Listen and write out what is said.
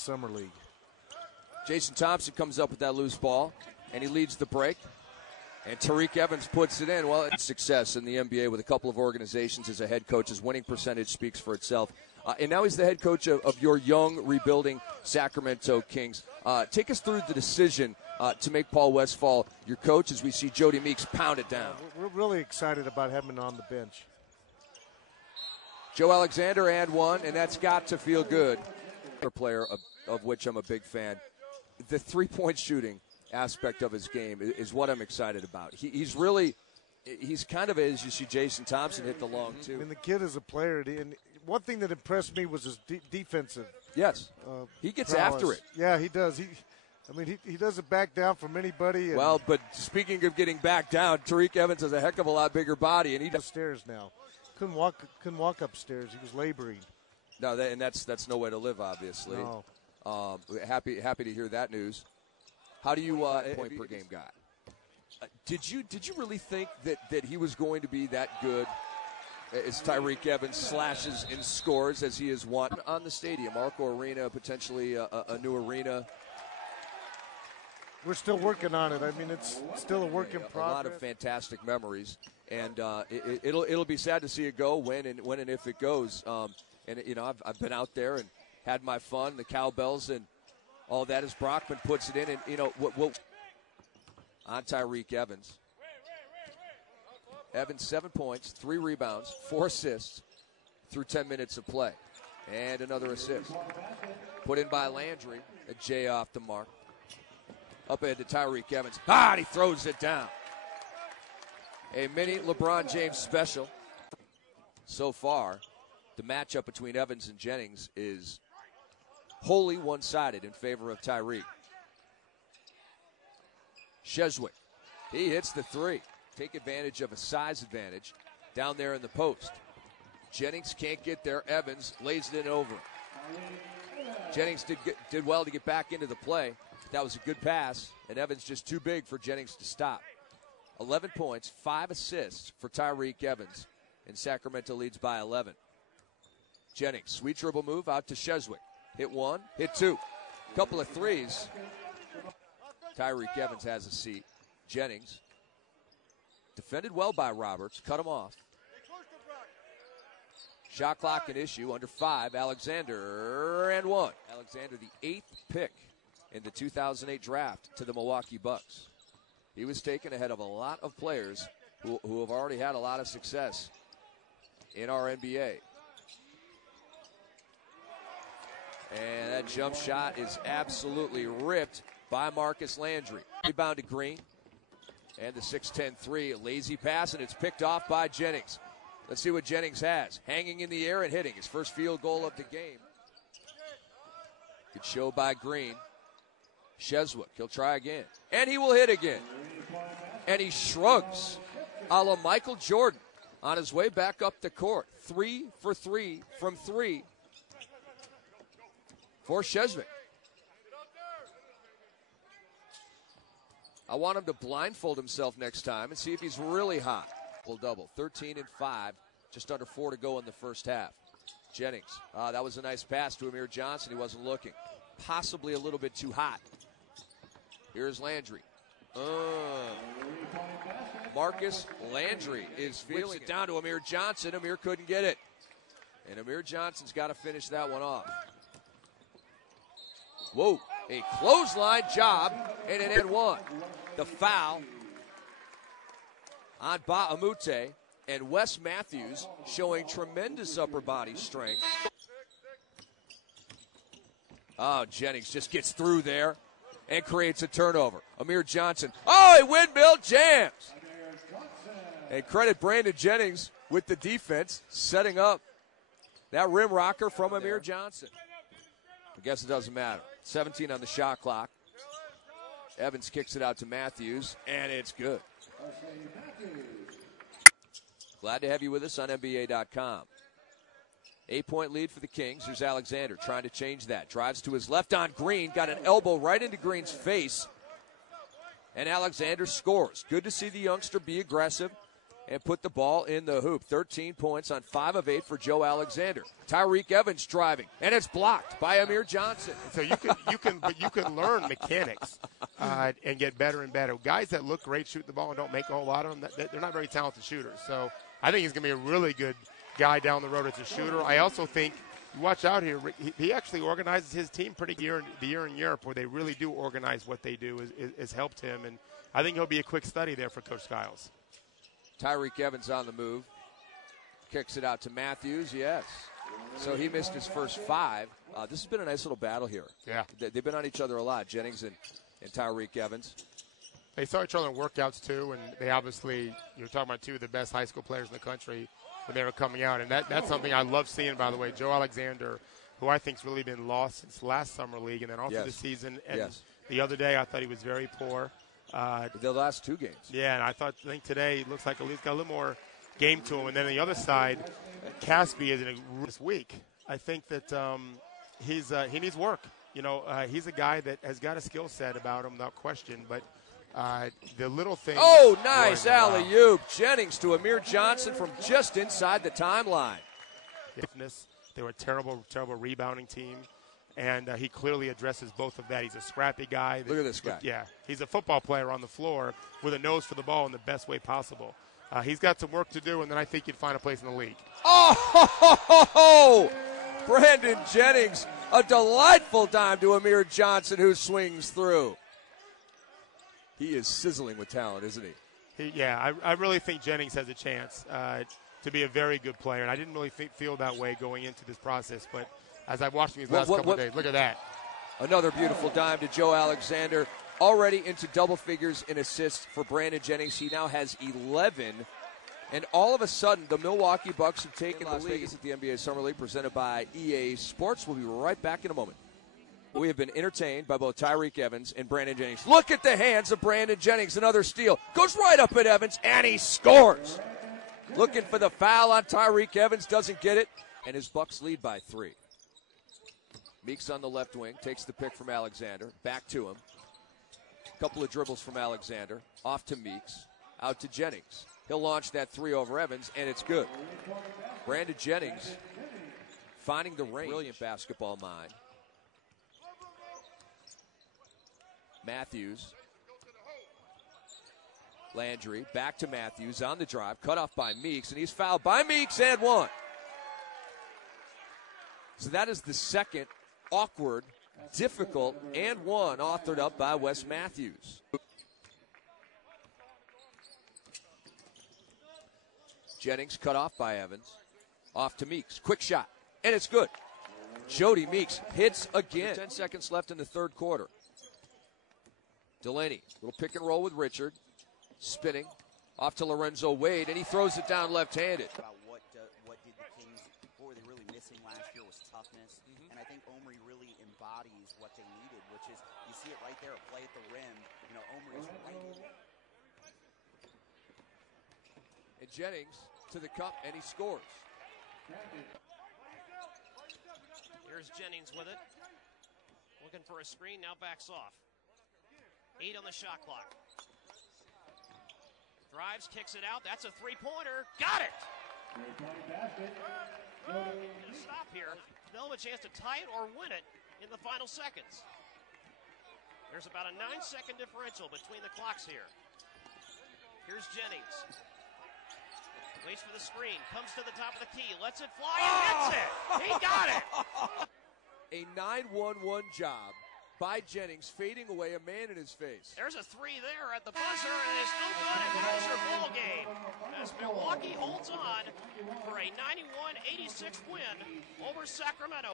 Summer League. Jason Thompson comes up with that loose ball, and he leads the break. And Tariq Evans puts it in. Well, it's success in the NBA with a couple of organizations as a head coach. His winning percentage speaks for itself. And now he's the head coach of your young, rebuilding Sacramento Kings. Take us through the decision to make Paul Westphal your coach as we see Jody Meeks pound it down. We're really excited about having him on the bench. Joe Alexander and one, and that's got to feel good. A player of which I'm a big fan. The three-point shooting aspect of his game is what I'm excited about. He's kind of, as you see Jason Thompson hit the long two. I mean, the kid is a player, and one thing that impressed me was his defensive. Yes, he gets prowess. after it. Yeah, he does. He doesn't back down from anybody. Well, but speaking of getting back down, Tariq Evans has a heck of a lot bigger body, and he does upstairs now. Couldn't walk upstairs. He was laboring. No, and that's no way to live, obviously. No. Happy to hear that news. How do you point per game guy? Did you really think that he was going to be that good as Tariq Evans slashes and scores as he has won on the stadium? Arco Arena, potentially a new arena. We're still working on it. I mean, it's still a work in progress. A lot of fantastic memories, and it'll be sad to see it go when and if it goes. And you know, I've been out there and had my fun, the cowbells and all that as Brockman puts it in, and you know what on Tariq Evans. Evans 7 points, 3 rebounds, 4 assists through 10 minutes of play, and another assist put in by Landry. A J off the mark. Up ahead to Tariq Evans. And he throws it down. A mini LeBron James special. So far, the matchup between Evans and Jennings is wholly one-sided in favor of Tariq. Sheswick, he hits the three. Take advantage of a size advantage down there in the post. Jennings can't get there. Evans lays it in over. Jennings did well to get back into the play. That was a good pass, and Evans just too big for Jennings to stop. 11 points, 5 assists for Tariq Evans, and Sacramento leads by 11. Jennings, sweet dribble move out to Sheswick. Hit one, hit two. Couple of threes. Tariq Evans has a seat. Jennings, defended well by Roberts, cut him off. Shot clock an issue, under 5. Alexander, and one. Alexander, the 8th pick in the 2008 draft to the Milwaukee Bucks. He was taken ahead of a lot of players who have already had a lot of success in our NBA. And that jump shot is absolutely ripped by Marcus Landry. Rebound to Green. And the 6'10" three, a lazy pass, and it's picked off by Jennings. Let's see what Jennings has. Hanging in the air and hitting his first field goal of the game. Good show by Green. Sheswick, he'll try again. And he will hit again. And he shrugs a la Michael Jordan on his way back up the court. 3 for 3 from 3 for Sheswick. I want him to blindfold himself next time and see if he's really hot. Double, 13 and 5, just under 4 to go in the first half. Jennings, that was a nice pass to Amir Johnson. He wasn't looking. Possibly a little bit too hot. Here's Landry. Marcus Landry is feeling it down to Amir Johnson. Amir couldn't get it. And Amir Johnson's got to finish that one off. Whoa, a clothesline job, and an and one. The foul on Ba'amute, and Wes Matthews showing tremendous upper body strength. Oh, Jennings just gets through there and creates a turnover. Amir Johnson, a windmill jams. And credit Brandon Jennings with the defense, setting up that rim rocker from Amir Johnson. I guess it doesn't matter. 17 on the shot clock. Evans kicks it out to Matthews, and it's good. Glad to have you with us on NBA.com. 8-point lead for the Kings. Here's Alexander trying to change that. Drives to his left on Green. Got an elbow right into Green's face. And Alexander scores. Good to see the youngster be aggressive and put the ball in the hoop. 13 points on 5 of 8 for Joe Alexander. Tyreek Evans driving, and it's blocked by Amir Johnson. So you can learn mechanics and get better and better. Guys that look great shooting the ball and don't make a whole lot of them, they're not very talented shooters. So I think he's going to be a really good guy down the road as a shooter. I also think, watch out here, he actually organizes his team pretty good. The year in Europe where they really do organize what they do has helped him. And I think he'll be a quick study there for Coach Skiles. Tyreek Evans on the move. Kicks it out to Matthews, yes. So he missed his first 5. This has been a nice little battle here. Yeah. They've been on each other a lot, Jennings and Tyreek Evans. They saw each other in workouts, too, and they obviously, you're talking about 2 of the best high school players in the country when they were coming out. And that's something I love seeing, by the way. Joe Alexander, who I think's really been lost since last summer league and then also this season. And the other day I thought he was very poor. The last 2 games. Yeah, and I think today he looks like at least got a little more game to him. And then on the other side, Caspi is in this week. I think that he needs work. You know, he's a guy that has got a skill set about him, without question. But the little thing. Oh, nice alley-oop. Jennings to Amir Johnson from just inside the timeline. They were a terrible, terrible rebounding team. And he clearly addresses both of that. He's a scrappy guy. Look at this guy. Yeah, he's a football player on the floor with a nose for the ball in the best way possible. He's got some work to do, and then I think he'd find a place in the league. Oh, Brandon Jennings, a delightful dime to Amir Johnson, who swings through. He is sizzling with talent, isn't he? I really think Jennings has a chance to be a very good player, and I didn't really feel that way going into this process, but as I've watched him these last couple of days, look at that. Another beautiful dime to Joe Alexander. Already into double figures in assists for Brandon Jennings. He now has 11. And all of a sudden, the Milwaukee Bucks have taken the lead at the NBA Summer League presented by EA Sports. We'll be right back in a moment. We have been entertained by both Tyreek Evans and Brandon Jennings. Look at the hands of Brandon Jennings. Another steal. Goes right up at Evans, and he scores. Looking for the foul on Tyreek Evans. Doesn't get it. And his Bucks lead by 3. Meeks on the left wing, takes the pick from Alexander, back to him. Couple of dribbles from Alexander, off to Meeks, out to Jennings. He'll launch that 3 over Evans, and it's good. Brandon Jennings finding the range. Brilliant basketball mind. Matthews. Landry, back to Matthews on the drive, cut off by Meeks, and he's fouled by Meeks and 1. So that is the second awkward, difficult, and 1 authored up by Wes Matthews. Jennings cut off by Evans. Off to Meeks. Quick shot. And it's good. Jody Meeks hits again. 10 seconds left in the third quarter. Delaney, little pick and roll with Richard. Spinning. Off to Lorenzo Wade, and he throws it down left-handed. What did the Kings, what were they really missing last year was toughness. And I think Omri really embodies what they needed, which is, you see it right there, a play at the rim. You know, Omri is right. And Jennings to the cup, and he scores. Here's Jennings with it. Looking for a screen, now backs off. 8 on the shot clock. Drives, kicks it out. That's a three-pointer. Got it! Stop here. They'll have a chance to tie it or win it in the final seconds. There's about a 9-second differential between the clocks here. Here's Jennings. Waits for the screen. Comes to the top of the key. Lets it fly and hits it. He got it! A 9-1-1 job by Jennings, fading away a man in his face. There's a 3 there at the buzzer, and it's no good, and that is your ball game. As Milwaukee holds on for a 91-86 win over Sacramento.